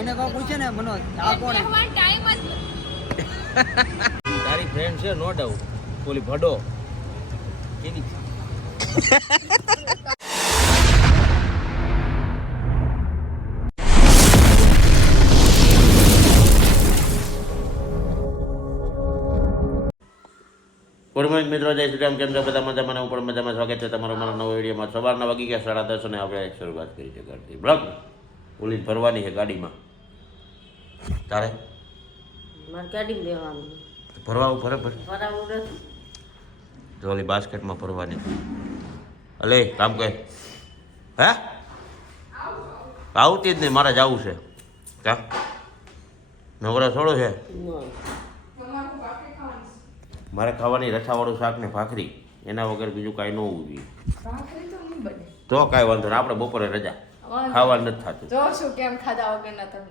મને કોઈ પૂછે ને મનોજ આ કોણ ટાઈમ જ તારી ફ્રેન્ડ છે નો ડાઉટ ઓલી ભડો કેની ગુડ મોર્નિંગ મિત્રો, જય શ્રી રામ. કેમ છો બધા? મજામાં? હું પણ મજામાં. સ્વાગત છે તમારો મારા નવો વિડીયોમાં. સવારના વાગી ગયા 10:30 અને આપણે શરૂઆત કરી છે ઘરથી બ્લોગ. પોલીસ ભરવાની છે ગાડીમાં. તારે મારે ગાડી લેવાનું ભરવા ભરે ભરાવું નથી તો ઓલી બાસ્કેટમાં ભરવાની. અલે કામ કહે હે આવતી જ નહીં, મારે જવું છે. કા નવરા થોડો છે મારે ખાવાની રસાવાળું શાક ને ભાખરી, એના વગર બીજું કાંઈ ન હોવું જોઈએ. તો કાંઈ વાંધો નહીં, આપણે બપોરે રજા ખાવાનું નથી થતું. જોશું કેમ ખાધા વગર ના તમે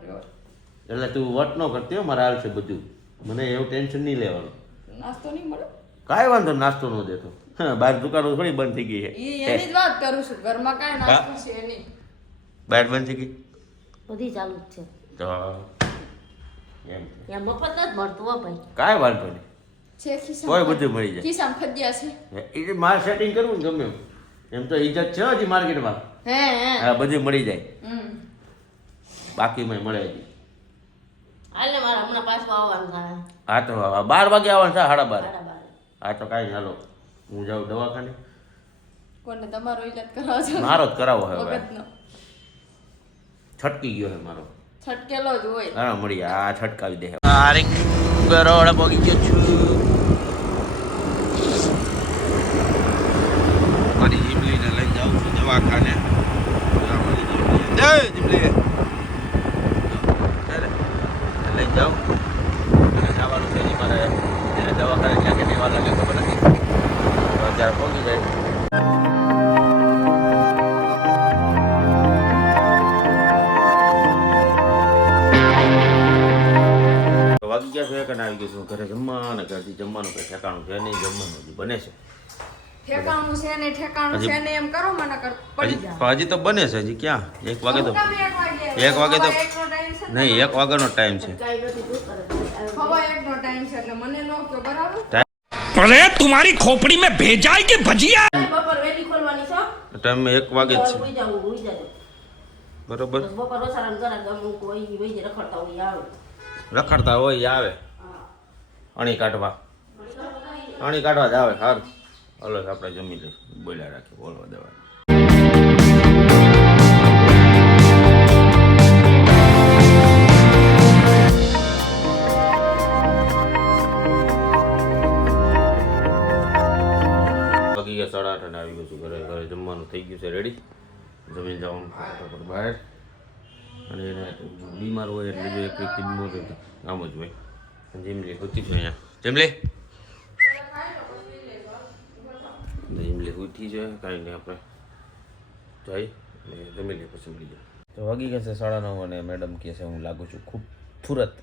એટલે તું વટ ન કરતી હો, મારે આવશે બધું. મને એવું ટેન્શન નહીં લેવાનું. નાસ્તો નહીં મળે કાંઈ વાંધો નાસ્તો ન દેતો. હા, બહાર દુકાનો થોડી બંધ થઈ ગઈ છે. એની જ વાત કરું છું, ઘરમાં કાંઈ નાસ્તો છે નહીં. બહાર બંધ થઈ ગઈ બધી ચાલુ જ છે તો એમ ત્યાં મફત જ મળતું હો ભાઈ. કાંઈ વાંધો નહીં, છે ખિસ્સા કોઈ બધું મળી જાય. ખિસ્સામાં ખદ્યા છે એ મારે સેટિંગ કરવું ને ગમે એમ તો ઇજ્જત છે હજી માર્કેટમાં. હે હા, બધું મળી જાય. બાકીમાં મળે હજી. હાલ ને મારે હમણાં પાછું આવવાનું થાય. હા તો 12 વાગે આવવાનું છે, 12:30. બરાબર. હા તો કાંઈ હાલો હું જાઉં દવાખાને. કોને તમારો ઈલાજ કરાવો છો? મારો જ કરાવો હવે. વખતનો છટકી ગયો છે મારો. છટકેલો જ હોય. હા મળી આ છટકાવી દે. આરિંગ ગરોડા પગી ગયો છું. મારી જીમલીને લઈ જાઉં છું દવાખાને. જય જીમલી લઈ જાઉં અને જવાનું છે મારે એને દવાખાને ક્યાં કે વાર લાગે ખબર નથી. અત્યારે પહોંચી જાય. વાગી ગયા છે અને આવી ગયું છું ઘરે જમવા, અને ઘરથી જમવાનું કંઈ ઠેકાણું છે નહીં, જમવાનું હજી બને છે. ઠેકાણું છે ને ઠેકાણું છે ને એમ કરો મને કર પડી જાય. હજી તો બને છે, હજી ક્યાં 1 વાગે તો 1 વાગે તો નહીં, 1 વાગ્યાનો ટાઈમ છે. કાંઈ નથી શું કરે ખબર એકનો ટાઈમ છે એટલે મને નો કયો બરાબર. अरे तुम्हारी खोपड़ी में भेजा है कि भजिया બપોર વહેલી ખોલવાની છો ટાઈમ 1 વાગે જ છે. ઉઈ જાવ બરોબર. બસ બપોર ઓછારામ જરા ગમું કોઈ વઈ જે રખડતા હોય આવે. રખડતા હોય ઈ આવે અણી કાઢવા જ આવે. સારું હલો આપણે જમી લઈએ, બોલ્યા રાખીએ બોલવા દેવા. બાકી ગયા 8:30 અને આવી ગયું છું ઘરે. ઘરે જમવાનું થઈ ગયું છે રેડી. જમીન જવાનું ફટાફટ બહાર. અને એને બીમાર હોય એટલે જો એક વ્યક્તિ બીમાર હોય આમ જ હોય. જીમલી હોતી છે અહીંયા. જીમલી ઉઠી છે, કાંઈ નહીં આપણે જઈ અને જમી લઈએ પછી મળી જાય. તો વાગી ગયા છે 9:30 અને મેડમ કહે છે હું લાગુ છું ખૂબ ફુરત.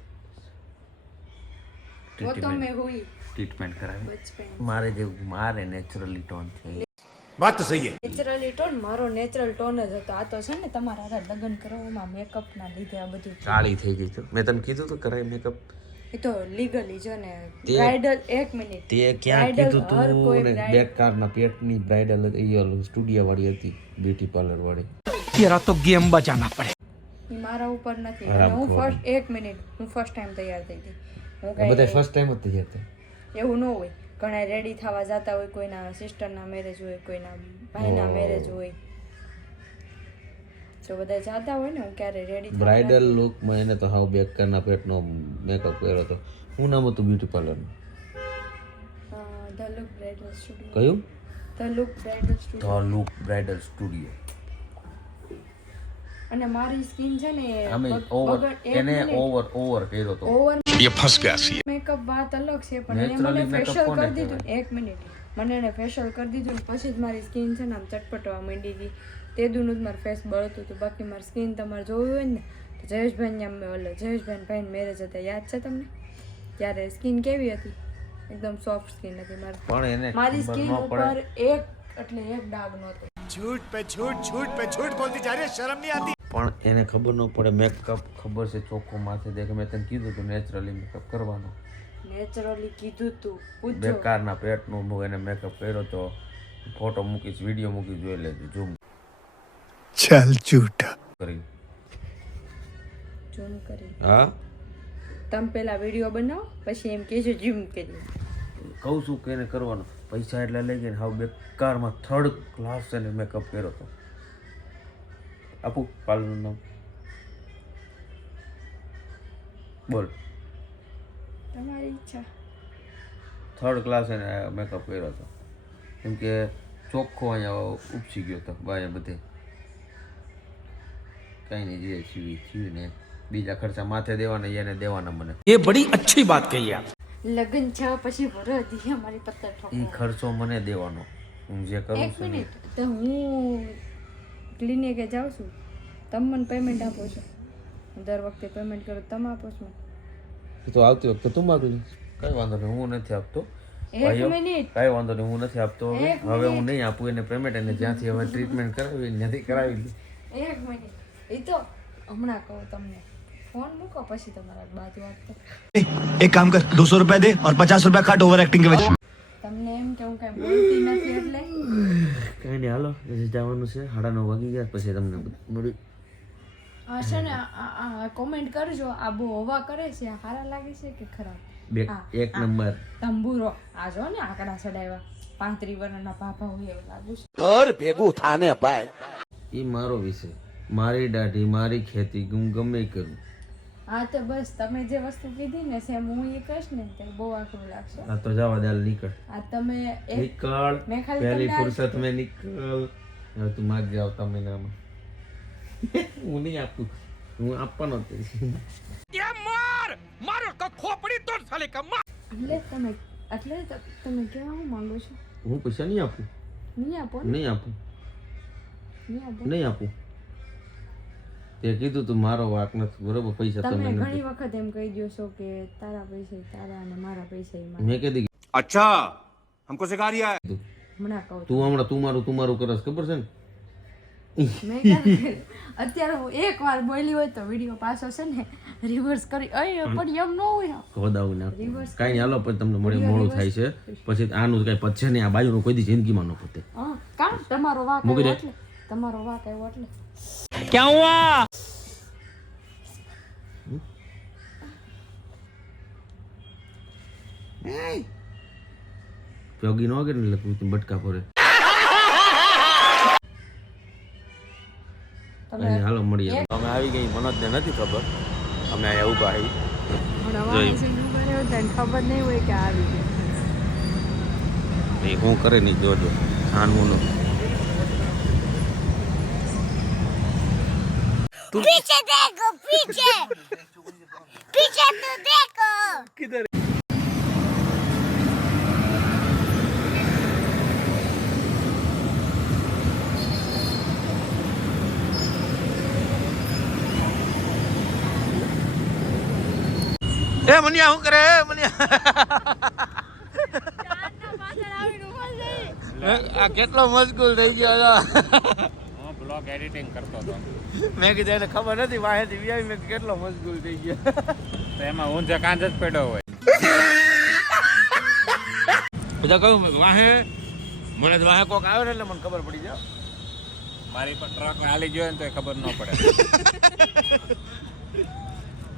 वो तो मैं हुई ટ્રીટમેન્ટ કરાવી બચપન. મારે નેચરલી ટોન છે. बात तो सही है નેચરલી ટોન મારો નેચરલ ટોન જ હતો. આ તો છે ને તમારા હારે લગ્ન કરવામાં મેકઅપ ના લીધે આ બધું કાળી થઈ ગઈ છે. મેં તને કીધું તો કરાય મેકઅપ. એ તો લીગલી છે ને બ્રાઇડલ. એક મિનિટ, તે ક્યાં કીધું હર કોઈ તું? bride- બેકારના પેટની બ્રાઇડલ સ્ટુડિયો વાળી હતી, બ્યુટી પાર્લર વાળી. तेरा तो गेम बजाना पड़े ઈ મારા ઉપર નથી. આરામ અને હું ખોર. ફર્સ્ટ એક મિનિટ હું ફર્સ્ટ ટાઈમ તૈયાર થઈ હતી. હું બધા કઈ ફર્સ્ટ ટાઈમ જ થઈ હતા. એવું ન હોય. ઘણા રેડી થવા જતા હોય, કોઈના સિસ્ટરના મેરેજ હોય, કોઈના ભાઈના મેરેજ હોય, તો બધા જાતા હોય ને. હું ક્યારે રેડી બ્રાઇડલ લુકમાં એને તો હાવ બેકારના પેટનો મેકઅપ કર્યો હતો. શું નામ હતું બ્યુટી પાર્લરનું? The look bridal studio. કયું? The look bridal studio. The look bridal studio. અને મારી સ્કિન છે ને અમે ઓવર એને ઓવર કર્યો હતો. ઓવર ये फंस गया सी મેકઅપ વાત અલગ છે, પણ એને Naturally મને makeup ફેશિયલ કોને કરી દીધું. કહેવાય? એક મિનિટ, મને એને ફેશિયલ કરી દીધું ને પછી જ મારી સ્કિન છે ને આમ ચટપટવા માંડી ગઈ. તે દુનું જ મારું ફેસ બળતું હતું. બાકી મારી સ્કિન તમારે જોવી હોય ને તો જયેશભાઈ ભાઈ મેરેજ હતા, યાદ છે તમને? ત્યારે સ્કિન કેવી હતી? એકદમ સોફ્ટ સ્કિન હતી મારી. પણ એને મારી ખબર સ્કિન ન પડે. ઉપર એક ડાઘ નહોતો. झूठ पे झूठ झूठ पे झूठ बोलती जा रही है शर्म नहीं आती પણ એને ખબર ન પડે મેકઅપ ખબર છે ચોખ્ખો માથે દેખે મેં તને કીધું તું નેચરલી મેકઅપ કરવાનો નેચરલી કીધું તું પૂછો બેકારના પેટનું હું એને મેકઅપ કર્યો તો ફોટો મૂકીશ વિડીયો મૂકી જોઈ લેજો ઝૂમ चल झूठा કરી ઝૂમ કરી હા તમે પેલા વિડીયો બનાવો પછી એમ કહેજો ઝૂમ કરી કહું છું કે એને કરવાનો પૈસા એટલા લઈ ગયા હાવ બેકારમાં થર્ડ ક્લાસ એને મેકઅપ કર્યો તો આપું પાલનું નામ બોલ તમારી ઈચ્છા થર્ડ ક્લાસ એને મેકઅપ કર્યો હતો કેમ કે ચોખ્ખો અહીંયા ઉપસી ગયો હતો બાય બધે કઈ નહીં જે થયું ને બીજા ખર્ચા માથે દેવાના એને દેવાના મને ये बड़ी अच्छी बात कही आप લગ્ન છે પછી ભરો દી અમારી પત્તર એ ઠોકો ખર્ચો મને દેવાનો હું જે કરું એક છું ને મિનિટ તો હું ક્લિનિકે જાઉં છું તમે મને પેમેન્ટ આપો છો દર વખતે પેમેન્ટ કરો તમે આપો છો તો આવતી વખતે તું મારું કઈ વાંધો નહીં હું નથી આપતો એક મિનિટ કઈ વાંધો નહીં હું નથી આપતો હવે એક હવે હું નહીં આપું એને પેમેન્ટ એને જ્યાંથી હવે ટ્રીટમેન્ટ કરાવી ત્યાંથી કરાવી લે એક મિનિટ એ તો હમણાં કહું તમને ફોન મૂકો પછી તમારા બાદ વાત કરો एक काम कर 200 रुपया दे और 50 रुपया काट ओवर एक्टिंग के वजह તમને એમ કે હું કાંઈ બોલતી નથી એટલે કઈ નહીં હાલો જવાનું છે 9:30 વાગી ગયા પછી તમને મળી આ છે ને કોમેન્ટ કરજો આ બહુ હવા કરે છે આ સારા લાગે છે કે ખરાબ એક નંબર તંબુરો આ જો ને આંકડા ચડાવ્યા 35 વર્ષના ભાભા હોય એવું લાગુ છે घर भेगू थाने पाए એ મારો વિષય મારી દાઢી મારી ખેતી હું ગમે એ કરું હા તો બસ તમે જે વસ્તુ કીધી ને સેમ હું એ કહીશ ને ત્યારે બહુ આખું લાગશે આ તો જવા દે નીકળ આ તમે એક નીકળ મેં ખાલી પહેલી તમને ફુરસત મેં નીકળ હવે તું માગજે આવતા મહિનામાં હું નહીં આપું હું આપવાનો જ છું. ये मार मारो का खोपड़ी तोड़ साले का मार એટલે તમે કેવા હું માંગો છો હું પૈસા નહીં આપું નહીં આપો ને નહીં આપું નહીં આપો નહીં આપું તે કીધું તું મારો વાક નથી બરોબર પૈસા તમે તમે ઘણી નથી વખત એમ કહી દો છો કે તારા પૈસા તારા અને મારા પૈસા મેં કીધી अच्छा हमको सिखा रिया है હમણાં કહું તું હમણાં તું મારું કરસ ખબર છે ને મેં ક્યારે કર્યું? અત્યારે હું એક વાર બોલી હોય તો વિડીયો પાછો છે ને રિવર્સ કરી પણ એમ ન હોય ખોદાવું ના Reverse કાંઈ નહીં હાલો પછી તમને મળે મોડું થાય છે પછી આનું કાંઈ પતશે નહીં આ બાજુનું કોઈ દી જિંદગીમાં ન પતે હા કાં તમારો વાક મૂકી દે. આવ્યો એટલે તમારો વાક આવ્યો એટલે क्या हुआ પ્યોગી ન વગર ને એટલે બટકા ફરે તમે અને હાલો મળીએ અમે આવી ગઈ મનોજને નથી ખબર અમે અહીંયા ઊભા આવી જોઈ. ખબર નહીં હોય કે આવી ગયું એ હું કરે નહીં જોજો ખાનવું નો पीछे देखो पीछे पीछे तो देखो ए मनिया हूं करे मनिया આ કેટલો મશગુલ થઈ ગયો હું બ્લોગ એડિટિંગ કરતો હતો મેં કીધું એને ખબર નથી વાહેથી વ્યાવી મેં કેટલો મશગુલ થઈ ગયો તો એમાં ઊંઝા કાંજ જ પડ્યો હોય બધા કહ્યું વાહે મને વાહે કોક આવે ને એટલે મને ખબર પડી જાય મારી પર ટ્રક હાલી ગયો ને તો ખબર ન પડે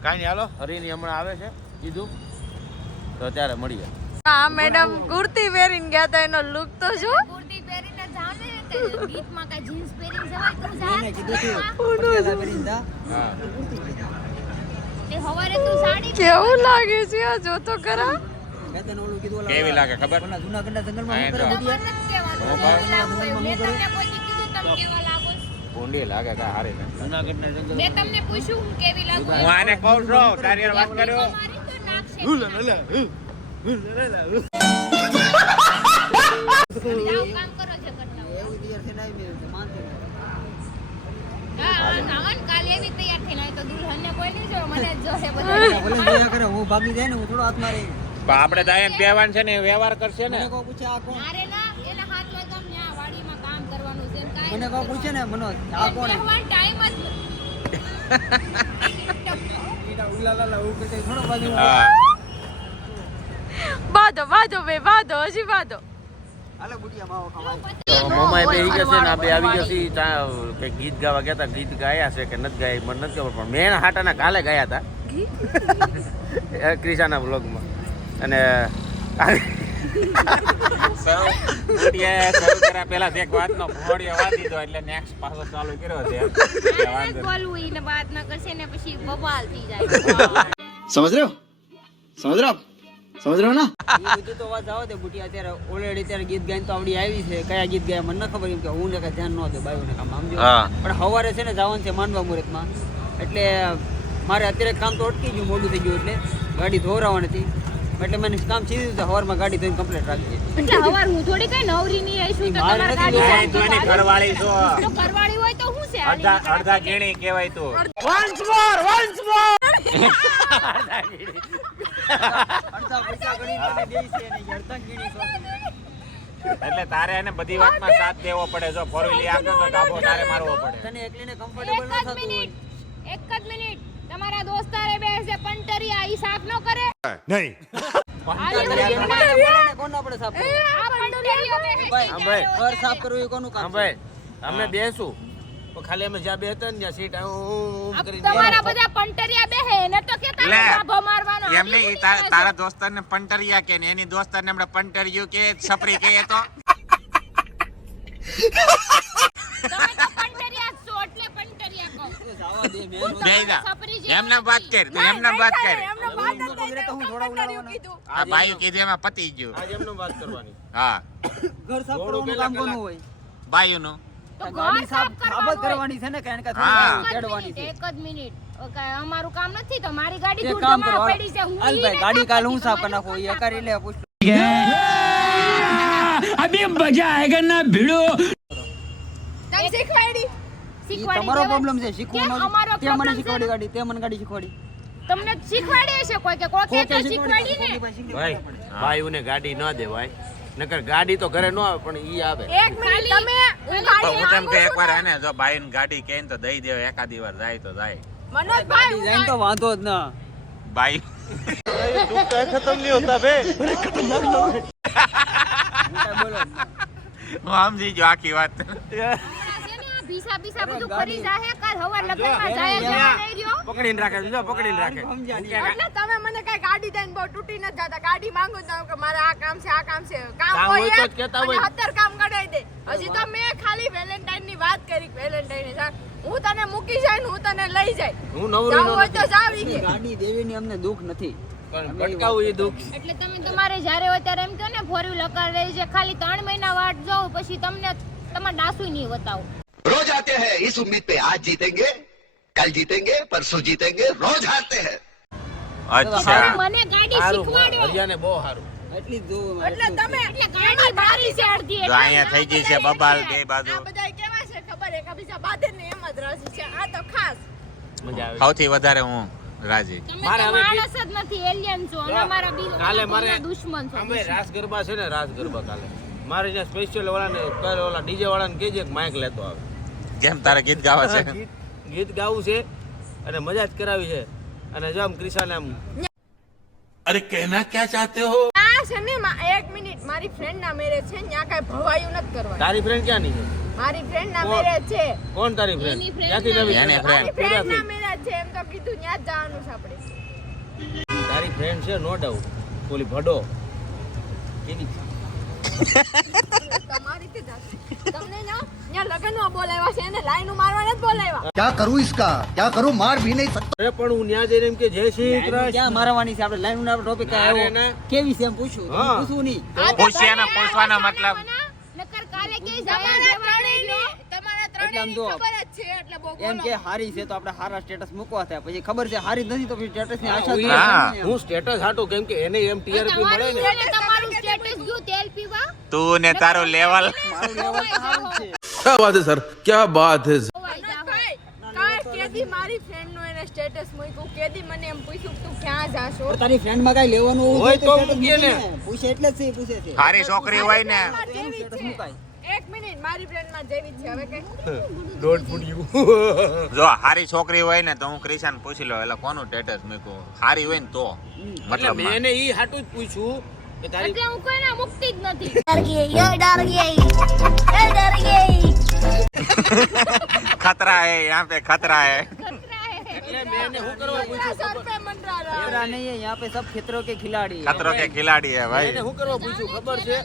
કાંઈ નહીં હાલો હરીની હમણાં આવે છે કીધું તો ત્યારે મળીએ આ મેડમ કુર્તી પહેરીને ગયા હતા એનો લુક તો જો कुर्ती પહેરીને જાવ ને તે ગીતમાં કા જીન્સ પહેરીને જવાય તું જા એને કીધું તું પટિયાલા પહેરીને જા. તે હવારે તું સાડી કેવું લાગે છે આ જો તો ખરા મેં તને ઓલું કીધું ઓલા કેવી લાગે ખબર ઓલા જૂનાગઢના જંગલમાં હા, શું કરે તો. બુટિયા? તમને કહેવાનું કેવું લાગુ હોય. મેં તમને પછી કીધું તમે કેવા લાગો છો. ભૂંડી લાગે કા હારે જૂનાગઢના જંગલ મેં તમને પૂછ્યું હું કેવી લાગુ હું આને કહું છું તારી હારે વાત કર્યો મારી તો નાક છે કામ કરો છે કરતા એવું તૈયાર થઈને આવી મેં કીધું, માનતી નહીં. હા નાવન કાલે એવી તૈયાર થઈને આવી તો દુલ્હનને કોઈ નહીં જો મને જ જોશે બધા ભલે જોયા કરે હું ભાગી જાય ને હું થોડો હાથ મારે પણ આપણે તો અહીંયા બેવાન છે ને એ વ્યવહાર કરશે ને મને કોઈ પૂછે આ કોણ મારે ના એને હાથ વાગ્યા ન્યા વાડીમાં કામ કરવાનું છે ને કાંઈ મને કોઈ પૂછે ને મનોજ આ કોણ હે? કહેવાનો ટાઈમ જ નથી. ઉલાલા હું કહેતો થોડો બાજુ હા બાંધો બાંધો બે બાંધો હજી બાંધો. હાલે બુટિયા માવો ખાવા તો મમ્મા બેસી ગયા છે ને આ બે આવી ગયા છે કંઈક ગીત ગાવા ગયા હતા. ગીત ગાયા છે કે નથી ગાય મને નથી ખબર, પણ મેં હાટાના કાલે ગાયા હતા ક્રિશાના બ્લોગમાં. અને શરૂ કર્યા પહેલા એક વાતનો ફોડિયો વાંચી દીધો એટલે નેક્સ્ટ પાછો ચાલુ કર્યો છે. વાંધો બોલવું ઈને વાત ન કરશે ને પછી બબાલ થઈ જાય. સમજ રહ્યો ના એ બધું તો વાત આવો દે બુટિયા. અત્યારે ઓલરેડી અત્યારે ગીત ગાઈને તો આવડી આવી છે. કયા ગીત ગાયા મને ન ખબર, એમ કે હું ને કઈ ધ્યાન ન દે બાયુને કામ સમજો. હા. પણ સવારે છે ને જવાનું છે માંડવા મુહૂર્તમાં, એટલે મારે અત્યારે કામ તો અટકી ગયું, મોડું થઈ ગયું, એટલે ગાડી ધોરાવાની હતી. એટલે મને કામ સીધી દીધું, સવારમાં ગાડી ધોઈને કમ્પ્લીટ રાખી. એટલે હવાર હું થોડી કઈ નવરી નહીં આવીશું તો મારે તમારે નથી ગાડી નહીં, તું એની ઘરવાળી છો. તો કરવાળી હોય તો શું છે અડધા ગીણી કહેવાય તું. અડધા પૈસા ગણીને તને દેઈ છે ને અડધા ગીણી છો. એટલે તારે એને બધી વાતમાં સાથ દેવો પડે. જો ફોર વ્હીલ આપે તો ડાબો તારે મારવો પડે. તને એકલીને કમ્ફર્ટેબલ ન થતું હોય. એક જ મિનિટ તમારા દોસ્તારે બેસે પંટરિયા ઈ સાફ ન કરે નહીં. કોણ આપણે સાફ કરવું? આ પંટરિયા બેસે ભાઈ, હા ભાઈ. ઘર સાફ કરવું એ કોનું હા કામ છે? ભાઈ અમે બેસું તો ખાલી અમે જ્યાં બે હતા ને ત્યાં સીટ તમારા બધા પંટરિયા બેહે ને તો કે લે. તારે લાભો મારવાનો એમ નહીં, તારા દોસ્તારને પંટરિયા કે ને એની દોસ્તારને હમણાં પંટરિયું કે છપરી કે તો તમે તો પંટરિયા છો એટલે પંટરિયા કહો. જવા દે મેં બેયના. છપરી જે એમના વાત કર, તું એમના વાત કર. તો હું થોડા ઉલાવવાનો. આ બાયું કીધું એમાં પતી ગયું. આજે એમનો વાત કરવાની. હા ઘર સાફ કરવાનું કામ કોનું હોય? બાયુનું. તો ગાડી ઘર સાફ સાફ કરવાનું કરવાની છે ને, કારણ કે હા. થોડી ચડવાની છે. એક જ મિનિટ ઓકે, અમારું કામ નથી તો મારી ગાડી એક દૂર કામ જમા કરો, પડી છે હું હાલ ઈને ભાઈ, ગાડી સાફ કાલ હું કરતી, સાફ કરી તમારે નાખું. એ સાફ કરી લે પૂછ. તને શીખવાડી ઈ શીખવાડી તમારો દેવાય. પ્રોબ્લેમ છે, શીખવું કેમ અમારો નથી. તે મને problem છે? શીખવાડી ગાડી, તે મને ગાડી શીખવાડી. તમને શીખવાડી હશે કોઈ કે કોઈ કે શીખવાડી ને ભાઈ ભાઈઓને ગાડી ન દેવાય, નકર ગાડી તો ઘરે ન આવે પણ ઈ આવે. એક મિનિટ તમે હું તો ગાડી હું તેમ કે માંગુ છું એકવાર ને. એને જો બાયુને ગાડી કહીને તો દઈ દેવ, એકાદી વાર જાય તો જાય. મનોજભાઈ ગાડી જાય ને તો વાંધો જ ના. બાયુ હું કાંઈ બોલો જ ના. હું સમજી ગયો આખી વાત. છે ને આ ભીસા ભીસા બધું ફરી જાહે કાલ હવાર લગનમાં જાય જવા નહીં રહ્યો. પકડીને રાખે છે, જો પકડીને રાખે. સમજ્યા નહીં. એટલે તમે મને કઈ ગાડી દઈને બહુ તૂટી નથી જતા. ગાડી માંગો તો કે મારે આ કામ છે, આ કામ છે. કામ કામ હોય હોય તો એક, જ કહેતા અને હોય. 70 કામ કરાવી દે. હજી તો મેં ખાલી વેલેન્ટાઇન ની વાત કરી. વેલેન્ટાઇન હું તને મૂકી જાય ને હું તને લઈ જાય. હું જાવ નવરીનો હોય તો નથી, જાવ ઈ કે. ગાડી દેવીની અમને દુઃખ નથી. પણ ભટકાવું એ દુઃખ. એટલે તમે તમારે જ્યારે હોય ત્યારે એમ કહો ને ફોર વ્હીલ લકાર રહી છે ખાલી 3 મહિના વાટ જોઉં પછી તમને તમારે ડાસુય નહીં બતાવો. रोज आते हैं इस उम्मीद पे आज जीतेंगे कल जीतेंगे परसों जीतेंगे रोज हारते हैं અચ્છા મને ગાડી સારું શીખવાડો હરિયાને બહુ સારું. એટલી જ જોવું. એટલે તમે એટલે ગાડી મારી છે અડધી તો એટલે અહીંયા થઈ ગઈ છે બબાલ બે બાજુ. આ બધા કેવા છે ખબર એકાબીજા બાંધે ને એમ જ રાજી છે. આ તો ખાસ મજા આવે. સૌથી વધારે હું રાજી. તમે મારે તો હવે માણસ જ નથી એલિયન છો અને અમારા કાલે મારે બીજા દુશ્મન છો. અમે રાસ ગરબા છે ને, રાસ ગરબા કાલે મારે જ્યાં સ્પેશિયલ વાળાને કાલે ઓલા ડીજે વાળાને કહેજે કે માઇક લેતો આવે. કેમ તારે ગીત ગાવા છે? ગીત ગાવું છે અને મજા જ કરાવી છે. અને જો આમ ક્રિશાને આમ अरे कहना क्या चाहते हो આ છે ને એક મિનિટ મારી ફ્રેન્ડ ના મેરેજ છે ત્યાં કઈ ભવાયું નથી કરવાનું. તારી ફ્રેન્ડ ક્યાં ની છે? મારી ફ્રેન્ડ ના કોણ? મેરેજ છે. કોણ તારી ફ્રેન્ડ? એની friend ક્યાંથી ના નવી એને friend? friend. મારી ફ્રેન્ડ ના ક્યાંથી? મેરેજ છે એમ તો કીધું ત્યાં જ જવાનું છે આપણે. તારી ફ્રેન્ડ છે નો ડાઉટ, ઓલી ભડો કેની છે? તમારી રીતે જાશે. તમને ના ત્યાં લગનમાં બોલાવ્યા છે એને લાઈન મારવા નથી બોલાવ્યા. क्या करूं इसका क्या करूं मार भी नहीं सकता અરે પણ હું ન્યા જઈને એમ કે જય શ્રી લાઈન કૃષ્ણ. ક્યાં મારવાની છે? આપણે લાઈન નો ટોપિક ના રે આવ્યો ના. કેવી છે એમ પૂછ્યું. હા. પૂછવું નહીં. પૂછ્યાનો પૂછવાનો મતલબ નકર કાલે કે જાય જવા નહીં રહ્યો. તમારા એટલે આમ જો ખબર જ છે એટલે બહુ એમ કે હારી છે તો આપણે હારા સ્ટેટસ મૂકવા થાય, પછી ખબર છે હારી જ નથી તો પછી સ્ટેટસ ની આશા હું જ હા. નથી. હું સ્ટેટસ હાટું કેમ કે એને એમ ટીઆરપી મળે ને. તમારું સ્ટેટસ ગયું તેલ પીવા તું ને તારું લેવલ. મારું લેવલ તો સારું જ છે. क्या बात है सर क्या बात है ભાઈ કાલ કેદી મારી ફ્રેન્ડ નું એને સ્ટેટસ મૂક્યું. કેદી મને એમ પૂછ્યું કે તું ક્યાં જાશો. પણ તારી ફ્રેન્ડ માં કઈ લેવાનું હોય તો status મૂકીએ ને. મૂકે પૂછે એટલે જ છે, પૂછે છે. સારી છોકરી હોય ને જેવી status છે. મુકાય. 1 મિનિટ મારી બ્રેન્ડમાં જેવી જ છે હવે કઈ ડોન્ટ પુટ યુ જો હારી છોકરી હોય ને તો હું ક્રિશાન પૂછી લો એટલે કોનું સ્ટેટસ મૂક્યું હારી હોય ને તો મતલબ મેં એને ઈ હાટું જ પૂછ્યું કે તારી એટલે હું કોઈને મુકતી જ નથી. ખતરા હે યહાં પે ખતરા હે એટલે મેં એને શું કરવા પૂછ્યું સર પે મંડરા रहा खतरा नहीं है यहाँ पे सब खतरों के खिलाड़ी हैं। ખતરો કે ખિલાડી હે ભાઈ એને શું કરવા પૂછ્યું ખબર છે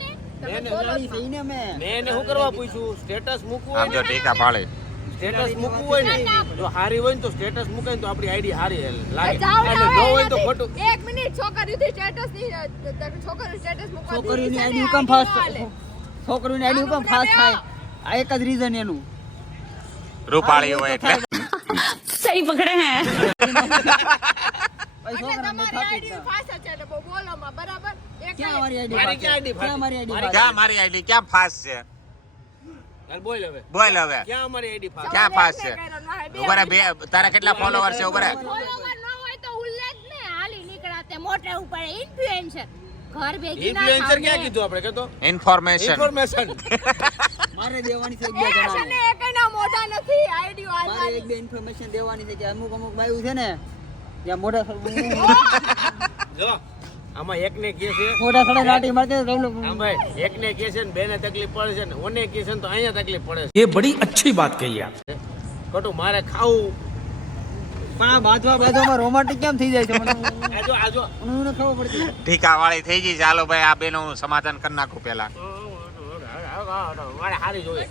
खिलाड़ी सही ने मैं મેં એને શું કરવા પૂછ્યું સ્ટેટસ મૂકવું આમ હોય જો ને ટીકા પાડે સ્ટેટસ મૂકવું હોય ને જો હારી હોય ને તો સ્ટેટસ મૂકે ને તો આપણી આઈડી હારી લાગે જાઓ અને ને ન હવે હોય તો એનાથી ખોટું 1 મિનિટ છોકરીથી સ્ટેટસ ની છોકરી સ્ટેટસ મૂકવા છોકરીઓની આઈડી હુકમ ફાસ્ટ છોકરીઓની આઈડી હુકમ ફાસ્ટ થાય આ એક જ રીઝન એનું રૂપાળી હોય એટલે સહી પકડે હે. ભાઈ એટલે છોકરાને તમારી થાકી આઈડી ફાસ છે એટલે બહુ બોલો માં બરાબર એક ક્યાં મારી આઈડી મારી ક્યાં ID ક્યાં મારી આઈડી ક્યાં મારી આઈડી ક્યાં ફાસ છે હાલ બોલ હવે બોલ હવે ક્યાં અમારી આઈડી ફાસ ક્યાં ફાસ છે ઉભા બે તારા કેટલા ફોલોવર છે ઉભા ફોલોવર ન હોય તો ઉલ્લેખ ને હાલી નીકળાતે મોટે ઉપર ઇન્ફ્લુએન્સર ઘર ભેગી ના ઇન્ફ્લુએન્સર ક્યાં કીધું આપણે કહેતો ઇન્ફોર્મેશન ઇન્ફોર્મેશન મારે દેવાની છે એક એ બે છે જણાને ને એકના મોઢા નથી આઈડી મારે આલવાની એક બે ઇન્ફોર્મેશન દેવાની છે કે અમુક અમુક બાયું છે ને જ્યાં મોઢા જો આમાં એકને કે છે મોઢા સડે લાટી મારતે તો હા ભાઈ એકને કે છે ને બેને તકલીફ પડે છે ને ઓને કે છે ને તો અહીંયા તકલીફ પડે ये बड़ी अच्छी बात कही आप છે ખોટું મારે ખાવું પણ આ બાજવા રોમાન્ટિક કેમ થઈ જાય છે મને આજો મને ખબર પડતી ટીકા વાળી થઈ ગઈ ચાલો ભાઈ આ બેનું સમાધાન કરી નાખું પેલા મારે હારી જોઈએ